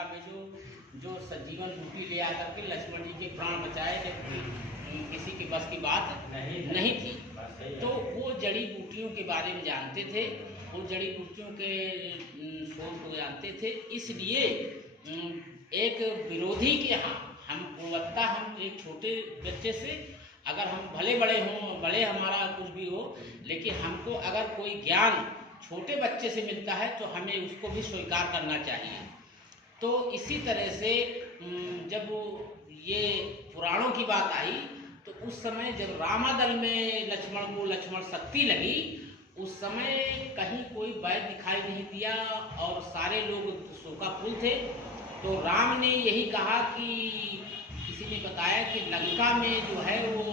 लंका में जो संजीवन बूटी ले आकर के लक्ष्मण जी के प्राण बचाए, जबकि किसी के बस की बात नहीं थी। तो वो जड़ी बूटियों के बारे में जानते थे, उन जड़ी बूटियों के शोध को जानते थे। इसलिए एक विरोधी के यहाँ हम एक छोटे बच्चे से, अगर हम भले बड़े हों, बड़े हमारा कुछ भी हो, लेकिन हमको अगर कोई ज्ञान छोटे बच्चे से मिलता है तो हमें उसको भी स्वीकार करना चाहिए। तो इसी तरह से जब ये पुराणों की बात आई तो उस समय जब रामादल में लक्ष्मण को लक्ष्मण शक्ति लगी, उस समय कहीं कोई बैल दिखाई नहीं दिया और सारे लोग शोकाकुल थे। तो राम ने यही कहा कि किसी ने बताया कि लंका में जो है वो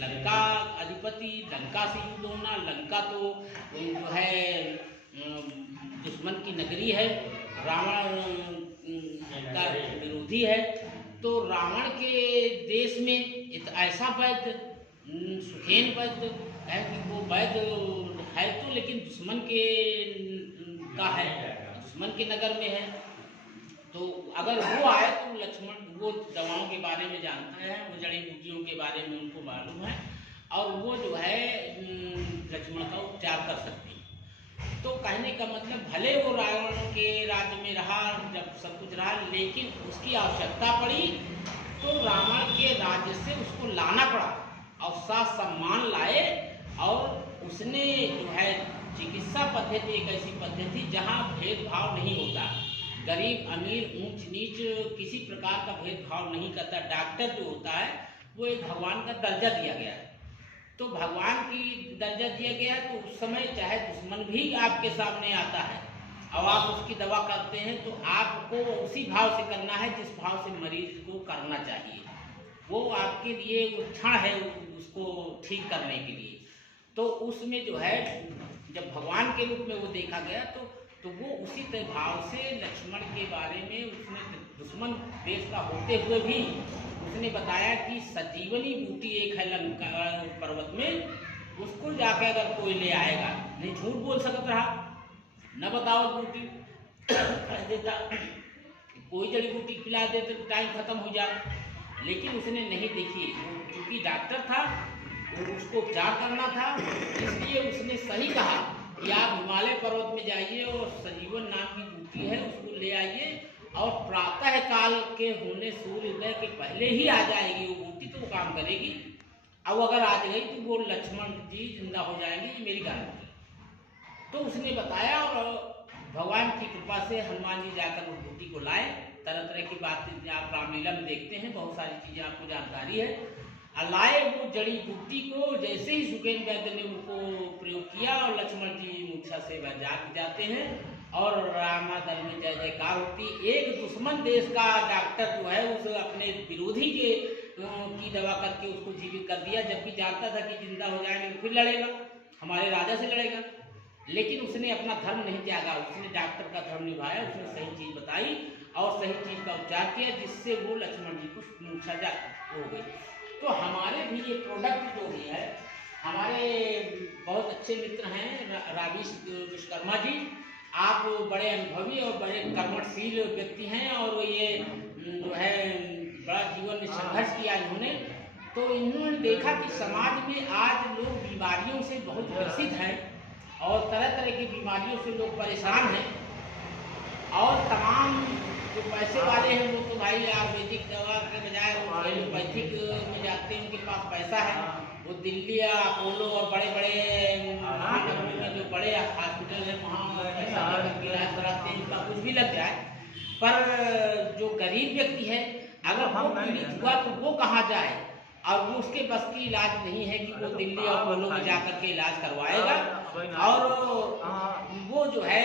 लंका अधिपति, लंका से युद्ध होना, लंका तो जो है दुश्मन की नगरी है, रावण का विरोधी है। तो रावण के देश में ऐसा वैद्य, सुखेन वैद्य है कि वो वैद्य है तो लेकिन दुश्मन के का है, दुश्मन के नगर में है। तो अगर वो आए तो लक्ष्मण वो दवाओं के बारे में जानता है, वो जड़ी बूटियों के बारे में उनको मालूम है और वो जो है लक्ष्मण का उपचार कर सकते हैं। तो कहने का मतलब भले वो रावण के राज्य में रहा, जब सब कुछ रहा, लेकिन उसकी आवश्यकता पड़ी तो रावण के राज्य से उसको लाना पड़ा और साथ सम्मान लाए। और उसने जो है चिकित्सा पद्धति एक ऐसी पद्धति जहाँ भेदभाव नहीं होता, गरीब अमीर ऊंच नीच किसी प्रकार का भेदभाव नहीं करता। डॉक्टर जो होता है वो एक भगवान का दर्जा दिया गया है, तो भगवान की दर्जा दिया गया है। तो उस समय चाहे दुश्मन भी आपके सामने आता है और आप उसकी दवा करते हैं तो आपको उसी भाव से करना है जिस भाव से मरीज को करना चाहिए। वो आपके लिए वो क्षण है उसको ठीक करने के लिए। तो उसमें जो है जब भगवान के रूप में वो देखा गया तो वो उसी तरह भाव से लक्ष्मण के बारे में उसने दुश्मन देश का होते हुए भी उसने बताया कि संजीवनी बूटी एक है लंका पर्वत में, उसको जाके अगर कोई ले आएगा, नहीं झूठ बोल सकता रहा, न बताओ बूटी कह देता, कोई जड़ी बूटी पिला देते तो टाइम खत्म हो जाए, लेकिन उसने नहीं देखी। क्योंकि डॉक्टर था, उसको उपचार करना था, इसलिए उसने सही कहा कि आप हिमालय पर्वत में जाइए और संजीवन नाम की बूटी है उसको ले आइए और प्रातः काल के होने सूर्योदय के पहले ही आ जाएगी वो बूटी, तो वो काम करेगी। अब अगर आ गई तो वो लक्ष्मण जी जिंदा हो जाएंगे, ये मेरी गारंटी। तो उसने बताया और भगवान की कृपा से हनुमान जी जाकर उस बूटी को लाए। तरह तरह की बातें आप रामलीला में देखते हैं, बहुत सारी चीज़ें आपको जानकारी है। लाए वो जड़ी बूटी को, जैसे ही सुखेन वैद्य ने उनको प्रयोग किया और लक्ष्मण जी मूर्छा से जाग जाते हैं और रामादल में जय जयकार होती। एक दुश्मन देश का डॉक्टर जो है उस अपने विरोधी के की दवा करके उसको जीवित कर दिया, जबकि जानता था कि जिंदा हो जाएंगे फिर लड़ेगा, हमारे राजा से लड़ेगा। लेकिन उसने अपना धर्म नहीं त्यागा, उसने डॉक्टर का धर्म निभाया, उसने सही चीज़ बताई और सही चीज़ का उपचार किया, जिससे वो लक्ष्मण जी को मूर्छा हो गई। तो हमारे भी ये प्रोडक्ट जो भी है, हमारे बहुत अच्छे मित्र हैं रावीश विश्वकर्मा जी, आप बड़े अनुभवी और बड़े कर्मशील व्यक्ति हैं और ये जो है बड़ा जीवन में संघर्ष किया इन्होंने। तो इन्होंने देखा कि समाज में आज लोग बीमारियों से बहुत ग्रसित हैं और तरह तरह की बीमारियों से लोग परेशान हैं और तमाम जो पैसे वाले हैं वो तो भाई आयुर्वेदिक दवा के बजाय वो एलोपैथिक में जाते हैं, उनके पास पैसा है, वो दिल्ली या अपोलो और बड़े बड़े महानगरों में जो बड़े हॉस्पिटल हैं वहाँ पैसा देकर इलाज कराते हैं, उनका कुछ भी लग जाए। पर जो गरीब व्यक्ति है अगर वो पीड़ित हुआ तो वो कहाँ जाए, और वो उसके बस की इलाज नहीं है कि वो दिल्ली और अपोलो में जाकर के इलाज करवाएगा। और वो जो है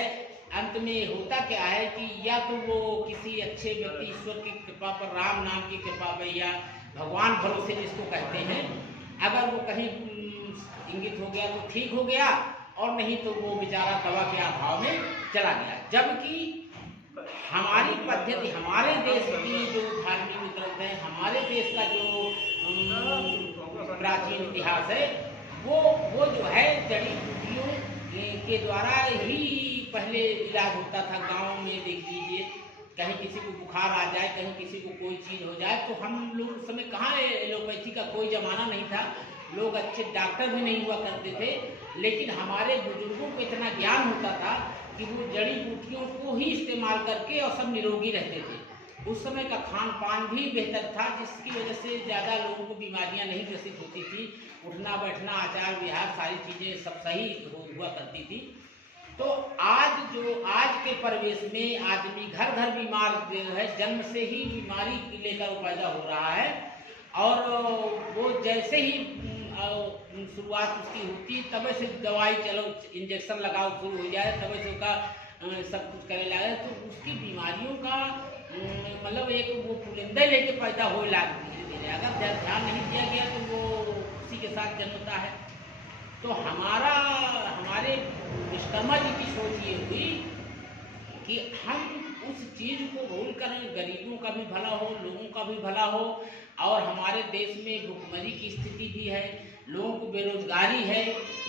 अंत में होता क्या है कि या तो वो किसी अच्छे व्यक्ति ईश्वर की कृपा पर, राम नाम की कृपा पर या भगवान भरोसे जिसको कहते हैं, अगर वो कहीं इंगित हो गया तो ठीक हो गया और नहीं तो वो बेचारा दवा के अभाव में चला गया। जबकि हमारी पद्धति, हमारे देश की जो धार्मिक ग्रंथ है, हमारे देश का जो प्राचीन इतिहास है, वो जो है जड़ी बूटियों के द्वारा ही पहले इलाज होता था। गांव में देख लीजिए कहीं किसी को बुखार आ जाए, कहीं किसी को कोई चीज़ हो जाए, तो हम लोग उस समय कहाँ एलोपैथी का कोई ज़माना नहीं था, लोग अच्छे डॉक्टर भी नहीं हुआ करते थे, लेकिन हमारे बुजुर्गों को इतना ज्ञान होता था कि वो जड़ी बूटियों को ही इस्तेमाल करके और सब निरोगी रहते थे। उस समय का खान पान भी बेहतर था, जिसकी वजह से ज़्यादा लोगों को बीमारियां नहीं ग्रसित होती थी। उठना बैठना आचार विहार सारी चीज़ें सब सही हुआ करती थी। तो आज के परिवेश में आदमी घर घर बीमार जो है, जन्म से ही बीमारी लेकर पैदा हो रहा है, और वो जैसे ही शुरुआत उसकी होती है तब से दवाई चलो इंजेक्शन लगाओ शुरू हो जाए, तब से उसका सब कुछ करे लगे, तो उसकी बीमारियों का मतलब एक वो पुलिंदा लेके पैदा हो लगती है। अगर ध्यान नहीं दिया गया तो वो उसी के साथ जन्मता है। तो हमारे विश्वकर्मा जी की सोच ये हुई कि हम उस चीज़ को भूल कर गरीबों का भी भला हो, लोगों का भी भला हो, और हमारे देश में भुखमरी की स्थिति भी है, लोगों को बेरोजगारी है,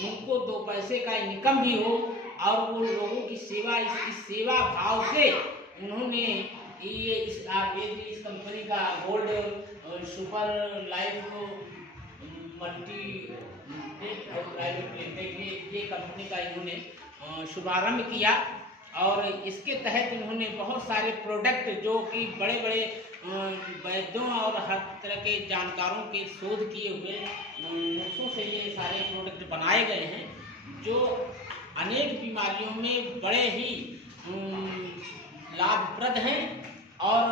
उनको 2 पैसे का इनकम भी हो, और वो लोगों की सेवा इस सेवा भाव से उन्होंने ये इस कंपनी का gold super life multi private limited ये कंपनी का इन्होंने शुभारंभ किया। और इसके तहत इन्होंने बहुत सारे प्रोडक्ट जो कि बड़े बड़े वैद्यों और हर तरह के जानकारों के शोध किए हुए नुस्खों से ये सारे प्रोडक्ट बनाए गए हैं, जो अनेक बीमारियों में बड़े ही लाभप्रद हैं और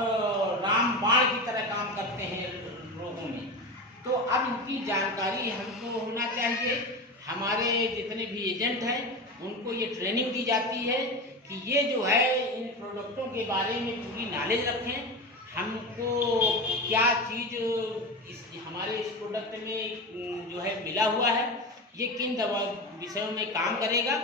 रामबाण की तरह काम करते हैं रोगों में। तो अब इनकी जानकारी हमको होना चाहिए। हमारे जितने भी एजेंट हैं उनको ये ट्रेनिंग दी जाती है कि ये जो है इन प्रोडक्टों के बारे में पूरी नॉलेज रखें, हमको क्या चीज़ हमारे इस प्रोडक्ट में जो है मिला हुआ है, ये किन दवा विषयों में काम करेगा,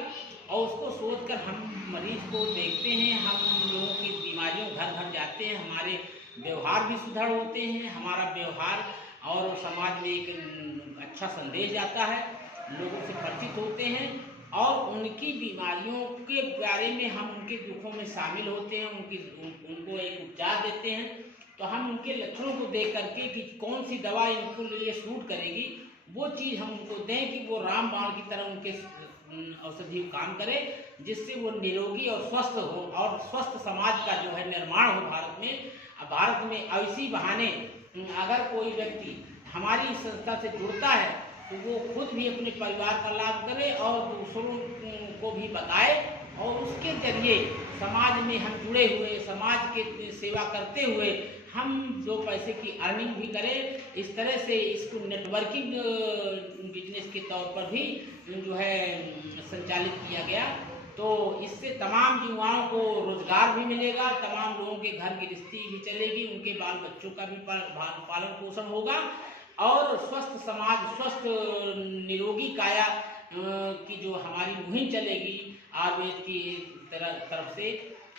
और उसको सोचकर हम मरीज को देखते हैं, हम लोगों की बीमारियों घर घर जाते हैं, हमारे व्यवहार भी सुधार होते हैं, हमारा व्यवहार और समाज में एक अच्छा संदेश जाता है, लोगों से परिचित होते हैं, और उनकी बीमारियों के बारे में हम उनके दुखों में शामिल होते हैं, उनको एक उपचार देते हैं। तो हम उनके लक्षणों को देख करके कि कौन सी दवा इनको लिए सूट करेगी, वो चीज़ हम उनको दें कि वो रामबाण की तरह उनके औषधि काम करे, जिससे वो निरोगी और स्वस्थ हो, और स्वस्थ समाज का जो है निर्माण हो भारत में। भारत में ऐसी बहाने अगर कोई व्यक्ति हमारी संस्था से जुड़ता है तो वो खुद भी अपने परिवार का लाभ करे और दूसरों को भी बताए, और उसके जरिए समाज में हम जुड़े हुए, समाज के सेवा करते हुए हम 2 पैसे की अर्निंग भी करें। इस तरह से इसको नेटवर्किंग बिजनेस के तौर पर भी जो है संचालित किया गया। तो इससे तमाम युवाओं को रोजगार भी मिलेगा, तमाम लोगों के घर गृहस्थी भी चलेगी, उनके बाल बच्चों का भी पालन पोषण होगा, और स्वस्थ समाज, स्वस्थ निरोगी काया की जो हमारी मुहिम चलेगी आयुर्वेद की तरफ से,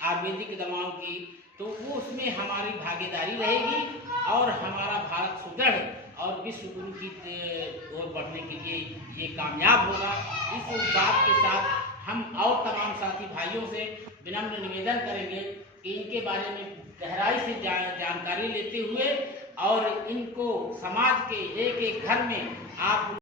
आयुर्वेदिक दवाओं की, तो वो उसमें हमारी भागीदारी रहेगी, और हमारा भारत सुदृढ़ और विश्व गुरु की ओर बढ़ने के लिए ये कामयाब होगा। इस बात के साथ हम और तमाम साथी भाइयों से विनम्र निवेदन करेंगे कि इनके बारे में गहराई से जानकारी लेते हुए, और इनको समाज के एक एक घर में आप